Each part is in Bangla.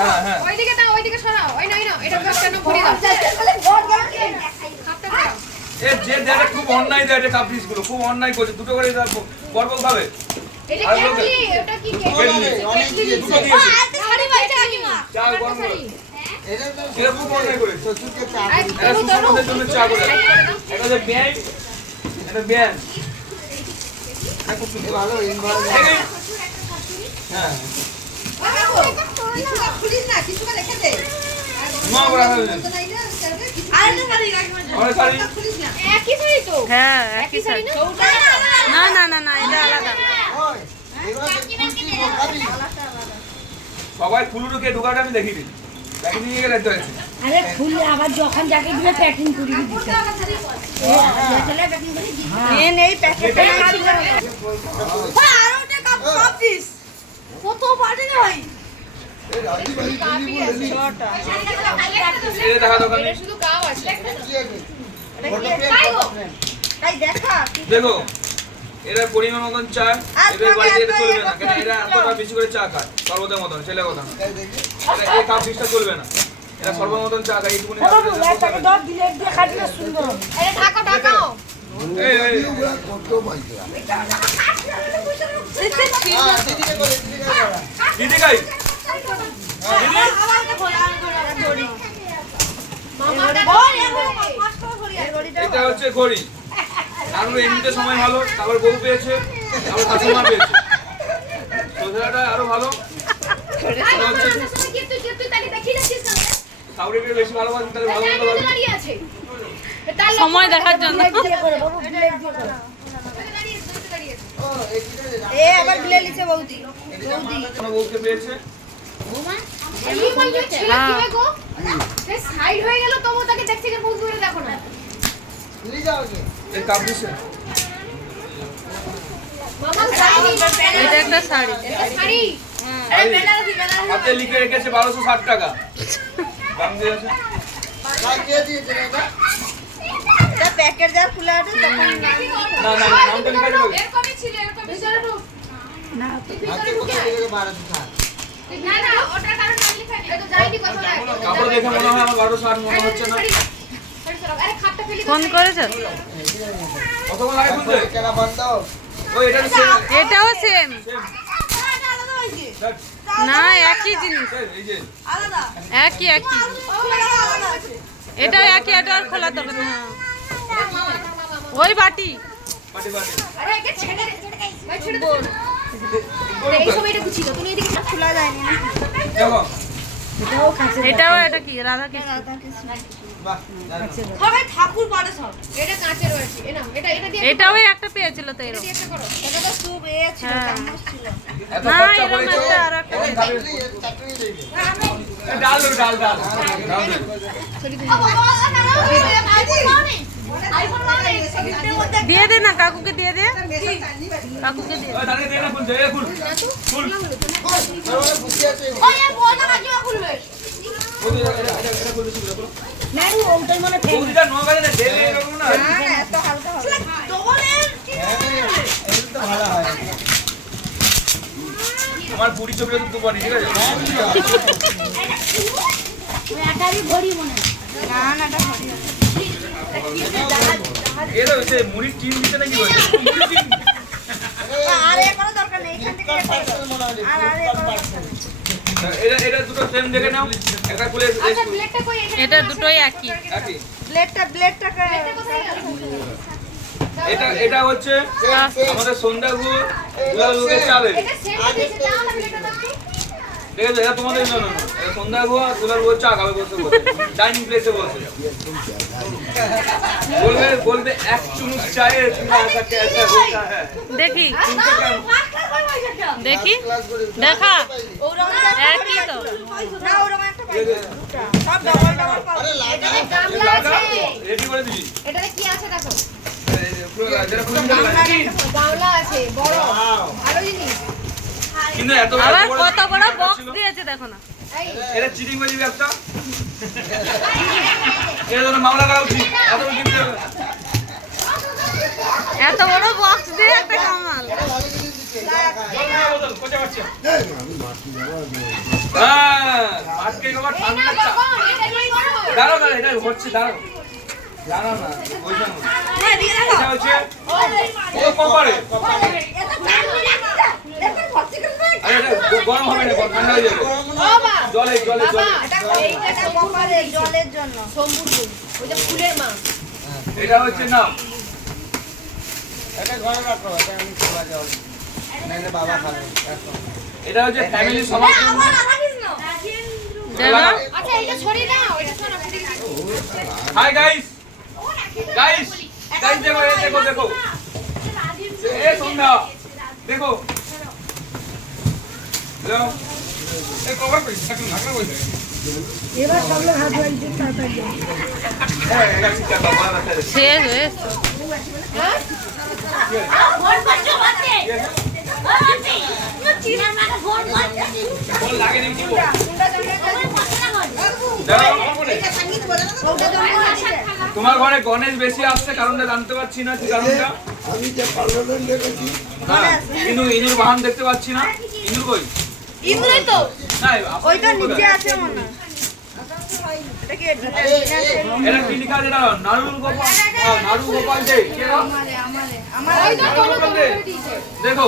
হ্যাঁ ওইদিকে দাও, ওইদিকে সরাও। ওই না এটা কেন ঘুরিয়ে দাও। এ যে দেবে খুব অন্যায় দেয় এটা কাপ পিসগুলো খুব অন্যায় করছে দুটো করে দাও বড় ভাবে এটা কেটলি ওটা কি কেটলি অনেক দিয়েছে দুটো দিয়েছে শাড়ি বাইটা কাকিমা চা গরম করে এটা তো এটা খুব অন্যায় করে শ্বশুরকে চা এটা সুসমাদের জন্য চা করে এটা যে ব্যায়াম এটা ব্যায়াম এ ভালো ইনভলভ হ্যাঁ কিছুটা খুলিস না, কিছুটা রেখে দে। মা বড় হবে তো নাই না, কিছু আরেকটা শাড়ি কাকিমা অনেক শাড়ি খুলিস না। একই শাড়ি তো। হ্যাঁ একই শাড়ি না? না না না না এটা আলাদা ওই এগুলো কুচি খাবি সবাই ফুলুরুকে ঢোকাটা আমি দেখিনি দেখিনি নিয়ে গেলে তো আছে আরে খুললে আবার যখন যাকে দিলে প্যাকিং করে দিতে মেন এই প্যাকেটটা আর ওটা কাপ দিস কত বাজে রে ভাই এই রাজি ভাই তুমি বললি এই দেখা দোকানে এটা শুধু কাও আছে। কি আছে ফটো ফ্রেম তাই দেখা দেখো এরা পরিমাণ মতন চা এবার বাড়িতে এটা চলবে না কেন এরা এতটা বেশি করে চা খায় সর্বদা মতন ছেলে কথা না তাই দেখি এটা এই কাপ পিসটা চলবে না এরা সর্বমতন চা খায় এইটুকুনি বাবু একটাকে দর দিলে দিয়ে খাটলে সুন্দর এটা ঢাকো ঢাকো। এই ওরা কত পাইছে দিদিকে বলে দিদিকে বলা দিদি গাই এটা হচ্ছে ঘড়ি কারণ এমনিতে সময় ভালো তারপর বউ পেয়েছে তারপর শাশুমা পেয়েছে সোজরাটা আরো ভালো সাউরিকে বেশি ভালোবাসেন তাহলে ভালো মতো ভালো সময় দেখার জন্য দিয়ে করে বাবু ব্লেড দিয়ে করে ও এইটা এ আবার ব্লেড লিছে বৌদি আমার বউকে পেয়েছে সাইড হয়ে গেল তবু তাকে দেখছে যে বহুত দূরে দেখো না। নিয়ে যাও কে এই কাপ দিছে মামা শাড়ি এটা একটা শাড়ি শাড়ি হাতে লিখে রেখেছে 1260 টাকা দাম দিয়েছে কাল কে দিয়েছে এটা এটা প্যাকেট যা খোলা আছে তখন না না নামটা লিখে দেবে এরকমই ছিল এরকম ভিতরে ঢুক হাতে কত থেকে 12 টাকা না না ওটার কারণ নাম লেখা নেই এটা যাইনি কত না কাপড় দেখে মনে হয় আমার 1260 মনে হচ্ছে না আরে খাপটা ফেলি ফোন করেছো কতক্ষণ লাগে খুলতে কেনা বন্ধ ওই এটা এটাও সেম না একই জিনিস এই যে একই এটাও একই এটা আর খোলা তবে না ওই বাটি পাটি পাটি আরে একে ছেড়ে দে ভাই ছেড়ে দে এই সময়টা গুছিয়ে দাও তুমি এদিকে খোলা যায়নি দেখো এটাও এটা কি রাধা কৃষ্ণ বাহ সবাই ঠাকুর পারে সব এটা কাঁচের আছে এ নাও এটা দিয়ে এটাও একটা পেয়েছিল তো এরকম একটা করো এটা তো সুপ এ ছিল হ্যাঁ। চামচ ছিল এত না খরচা এরকম করেছো একটা আর একটা এখন খাবে চাটনি দেবে ডাল দেবে ডাল ডাল ডাল দেবে আইফোন মানে দিয়ে দে না কাকুকে দিয়ে দে কাকুকে দিয়ে ওই দাঁড়িয়ে দে না খুলতে এ খুল খুল সবাই বুঝি আছে ওই বড় কাকিমা খুলবে ওই যে এটা খুলতে শুরু করো না রে ওটাই মনে বৌদিটা নোয়াগাড়ি না ডেলে এরকম না এত হালকা হবে এটা তো ভালো হয় আমার পুরি ছবিটা তো দুবানি ঠিক আছে একারই ভরি মনে না না এটা ভরি এ তো সে মুড়ির টিম দিতে নাকি বলছে আরে কোনো দরকার নেই এখান থেকে পার্সেল মনে হয় পার্সেল এটা দুটো সেম দেখে নাও একটা খুলে আচ্ছা প্লেটটা কই এখানে এটা দুটোই একই একই ব্লেডটা এটা হচ্ছে আমাদের সন্ধ্যাগুলো দুলালুকে চালে এটা সেম দিয়েছে দাও না প্লেটটা দাও ঠিক আছে এটা তোমাদের জন্য না এটা সন্ধ্যাগুলো দুলালুকে চা খাবে বসে বসে ডাইনিং প্লেসে বসে বলবে এক চুমুক চায়ে तुम्हारा ऐसा कैसा होता है দেখি দেখি দেখা একই তো না ওরকম একটা পাইছে সব ডবল ডবল আরে লাগা গামলা আছে রেডি করে দিবি এটাতে কি আছে দেখো পুরো যেটা পুরো গামলা আছে বড় আরো জিনিস কিন্তু এত আবার বড় কত বড় বক্স দিয়েছে দেখো না এই এটা চিটিং বাজি ব্যবসা এর জন্য মামলা করা উচিত এত বড় কিনতে হবে এত বড় বক্স দিয়ে একটা কামাল ভালো জিনিস দিচ্ছে হ্যাঁ আজকে তোমার এই না ঠান্ডা বাবা, এটা নিয়ে করো। দাঁড়াও দাঁড়াও এটা হচ্ছে দাঁড়াও জানা না ওই জন্য হ্যাঁ, দিয়ে রাখো। এটা হচ্ছে ও কপারে এটা চালু রাখো না। দেখো, ভর্তি করে রাখো। আরে এটা গরম হবে না ঠান্ডা হয়ে যাবে বাবা, জলে জলে জলে এইটা কপালে জলের জন্য সম্বুর ফুল ওইটা ফুলের মা এটা হচ্ছে নাম এটা ঘরে রাখো, এটা আমি খাওয়া যাও। নাইলে বাবা খাবে। রাখো। এটা হচ্ছে ফ্যামিলি সবার জন্য আমার রাখিস না। আচ্ছা এটা ছড়িয়ে দাও এটা ছড়া হাই গাইস গাইস গাইস দেখো এই দেখো দেখো এ সন্ধ্যা দেখো হ্যালো এই কভার কই থাকুন ঢাকনা কই এবার সব লোক হাত ধুইছে তাড়াতাড়ি হ্যাঁ এটা ঠিক আছে বাবা আছে শেষ হয়েছে ভোট করছো বাতে। বাতে। চিনার মাথা ভোট করছো। বল লাগে নি কি এটা সঙ্গীত বলে না। ওটা জন্য তোমার ঘরে গণেশ বেশি আসছে কারণটা জানতে পারছি না কি কারণটা আমি যে পার্লামেন্ট দেখেছি হ্যাঁ কিন্তু ইনুর বাহান দেখতে পাচ্ছি না ইনুর কই ইমরাই তো না ওইটা নিচে আছে মনে হয়। এটা কি এটা কি লেখা আছে না নারুল গোপাল নারু গোপাল দে কে না আমার ওইটা কোনো করে দিয়েছে দেখো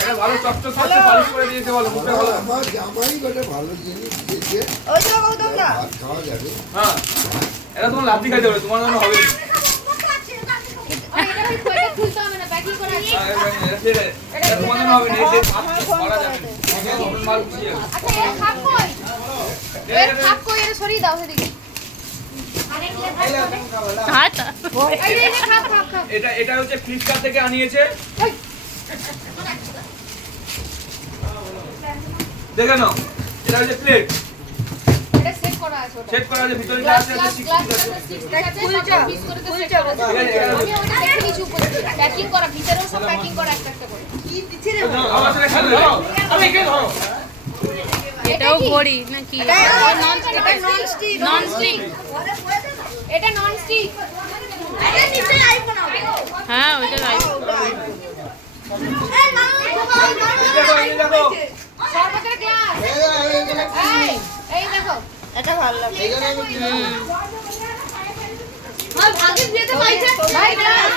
এটা ভালো চকচক করতে পালিশ করে দিয়েছে বলো মুখে ভালো আমার জামাই বলে ভালো জিনিস দিয়েছে ওই তো গৌতম দা ভাত খাওয়া যাবে হ্যাঁ এটা তোমার লাভি খাইতে হবে তোমার জন্য হবে না। এটা ওই কোয়েটা খুলতে হবে না প্যাকিং করা আছে এটা তোমার জন্য হবে না এই যে ভাত করা যাবে না এটা নতুন মাল উঠিয়ে আচ্ছা এর খাপ কই এর খাপ কই এর সরিয়ে দাও সেদিকে আচ্ছা এই খাপ খাপ খাপ এটা এটা হচ্ছে ফ্লিপকার্ট থেকে আনিয়েছে দেখে নাও এটা হচ্ছে প্লেট এটা সেট করা আছে ওটা সেট করা আছে ভিতরে যা গ্লাস আছে গ্লাস 60 গ্লাস আছে খুলছো পিস করে তো সেট করা আছে আমি ওটা দেখে নিয়েছি উপরে প্যাকিং করা ভিতরেও সব প্যাকিং করা একটা একটা করে কি দিচ্ছে রে? আমার সাথে খেলে ধরো আমি কে ধরো এটাও ঘড়ি নাকি এটা নন স্টিক নন স্টিক এটা নন স্টিক এটা নিচে আইফোন হবে। হ্যাঁ ওইটা রাইট এই মামা এই দেখো শরবতের গ্লাস এই দেখো এটা ভালো লাগে আর ভাগে দিতে পাইছে ভাই গ্লাস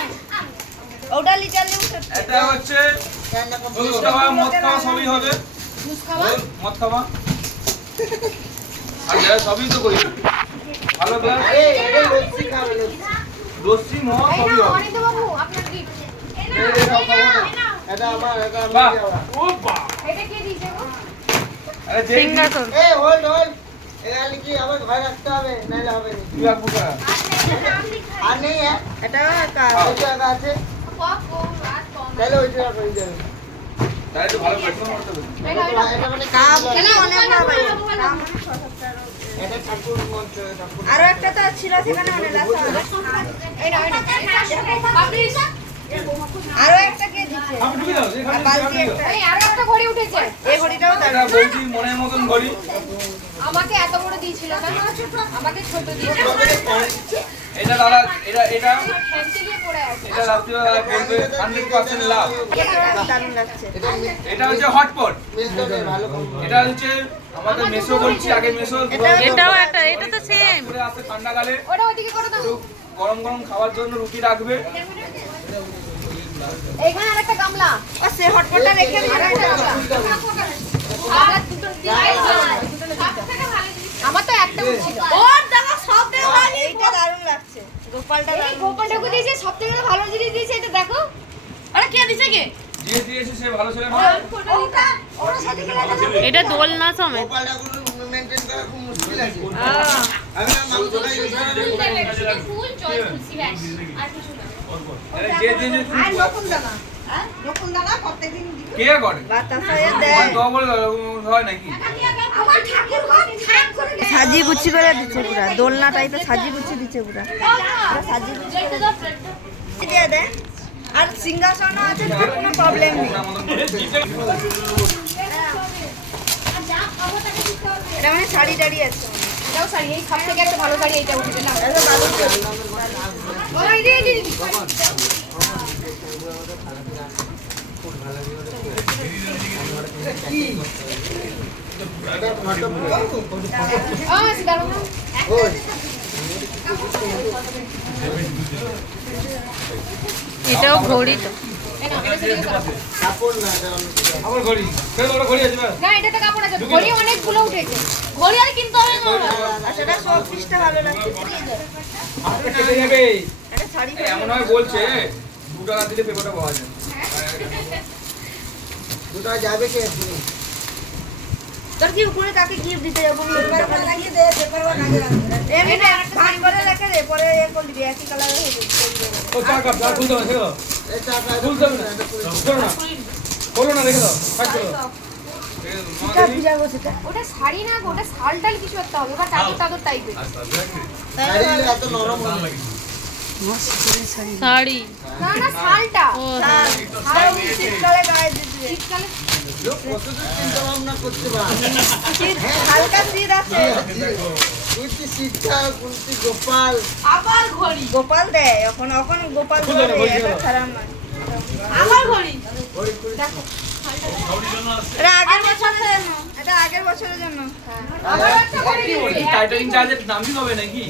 ওটা লিটার নিউ এটা হচ্ছে জুস খাওয়া মদ খাওয়া সবই হবে জুস খাওয়া মদ খাওয়া আর যারা সবই তো করি ভালো গ্লাস এই লস্যি খাবে, লস্যি। লস্যি মদ এই সবই না হবে অনিত বাবু আপনার গিফট এটা আমার, এটা আমার বাহ দেওয়া। ও বাহ এটা কে দিয়েছে গো আরে যে সিঙ্গাসন এই, hold, hold। এটা লিখি আবার ঘরে রাখতে হবে, নাহলে হবে না। তুই রাখবো না আর নেই, হ্যাঁ? এটা কা ওইটা রাখা আছে, পপ ও রাত কম তাহলে ওইটা রাখা হয়ে যাবে। তাই তো ভালো পেট্রোল মারতে হবে এটা মানে কাপ কি কেন অনেক না ভাই এটা ঠাকুর মন্ত্র, ঠাকুর আরো একটা তো ছিল সেখানে অনেক আছে এই না পাবলিশ আরো একটা কে দিচ্ছে আমি ঢুকে দাও এখানে বালতি একটা এই আরো একটা ঘড়ি উঠেছে এই ঘড়িটাও এটা বৌদি মনের মতন ঘড়ি আমাকে এত বড় দিয়েছিল না আমাকে ছোট দিয়েছিল এটা দাদা এটা এটা ফ্যান্সি দিয়ে পড়ে আছে এটা রাত্রিবেলা করবে 100% লাভ দারুণ লাগছে এটা হচ্ছে হটপট মিল্টনে ভালো কোম্পানি। এটা হচ্ছে আমাদের মেসো বলছি আগে মেসো এটাও একটা এটা তো সেম করে আসে ঠান্ডাকালে ওটা ওদিকে করে দাও একটু গরম গরম খাওয়ার জন্য রুটি রাখবে এইখানে আরেকটা গামলা ও সে হটপটটা রেখে দিই আরেকটা গামলা আর দুটো আমার তো একটা ছিল ওর দেখো সব দেওয়া এইটা দারুণ লাগছে গোপালটা গোপালটা কো দিয়েছে সবথেকে ভালো জিনিস দিয়েছে এটা দেখো আরে কে দিয়েছে কে দিয়ে দিয়েছে সে ভালো ছেলে না ওটা ওর সাথে গেলে এটা দোলনা সমেত গোপালটাগুলো মেনটেন করা খুব মুশকিল আছে। আমি না মাংস খাই, ওই জন্য ফুল জয় তুলসী ব্যাস আর কিছু না আরে যে দিয়েছে তুই আর নকুল দানা হ্যাঁ নকুল দানা প্রত্যেকদিন দিবি। কে করে বাতাসায় ডবল হয় নাকি আমার ঠাকুর ঘর থাক করে দে। সাজি গুছি করে দিচ্ছে পুরা দোলনা টাইপের সাজি গুছি দিচ্ছে পুরা সাজি গুছি দিয়ে দে আর সিংহাসনও আছে কোনো প্রবলেম নেই এটা মানে শাড়ি টাড়ি আছে এটাও শাড়ি এই সব থেকে একটা ভালো শাড়ি এইটা উঠেছে না এটা ভালো ওই দিয়ে দিদি এটাও ঘড়ি তো। কাপড় না এটা আবার ঘড়ি ফের ওটা ঘড়ি আছে ব্যাস না এটা তো কাপড় আছে ঘড়ি অনেকগুলো উঠেছে ঘড়ি আর কিনতে হবে না আর সেটা সব পিসটা ভালো লাগছে হাতটা কেটে যাবে একটা শাড়ি এমন হয় বলছে 2 টাকা দিলে পেপারটা পাওয়া যায় দুটো যাবে কে তুমি তোর কি উপরে কাকে গিফট দিতে যাবো পেপার লাগিয়ে দে পেপার লাগিয়ে রাখতে এমনি ভাগ করে রেখে দে পরে এ করে দিবি একই কালার হয়ে যাবে ও চা কাপ চা খুলতে হবে সেগুলো এই চাটা খুলতে হবে না করো না খোলো না রেখে দাও থাক করো এটা ভিজাবো সেটা ওটা শাড়ি না গো, ওটা শাল টাল কিছু একটা হবে বা চাদর টাদর টাইপের শাড়ি এত নরম হয় শাড়ি না না শালটা ও আর শীতকালে গায়ে দিতে শীতকালে লোক কতদূর চিন্তা ভাবনা করতে পারে শীত হালকা শীত আছে কুর্তি শিক্ষা কুর্তি গোপাল আবার ঘড়ি গোপাল দেয় এখন এখন গোপাল খুলে দেয় দাও, বলছি এটা দাও। খারাপ নয় আবার ঘড়ি এটা আগের বছরের জন্য এটা আগের বছরের জন্য আবার একটা ঘড়ি টাইটানিং চার্জের দাম কি হবে নাকি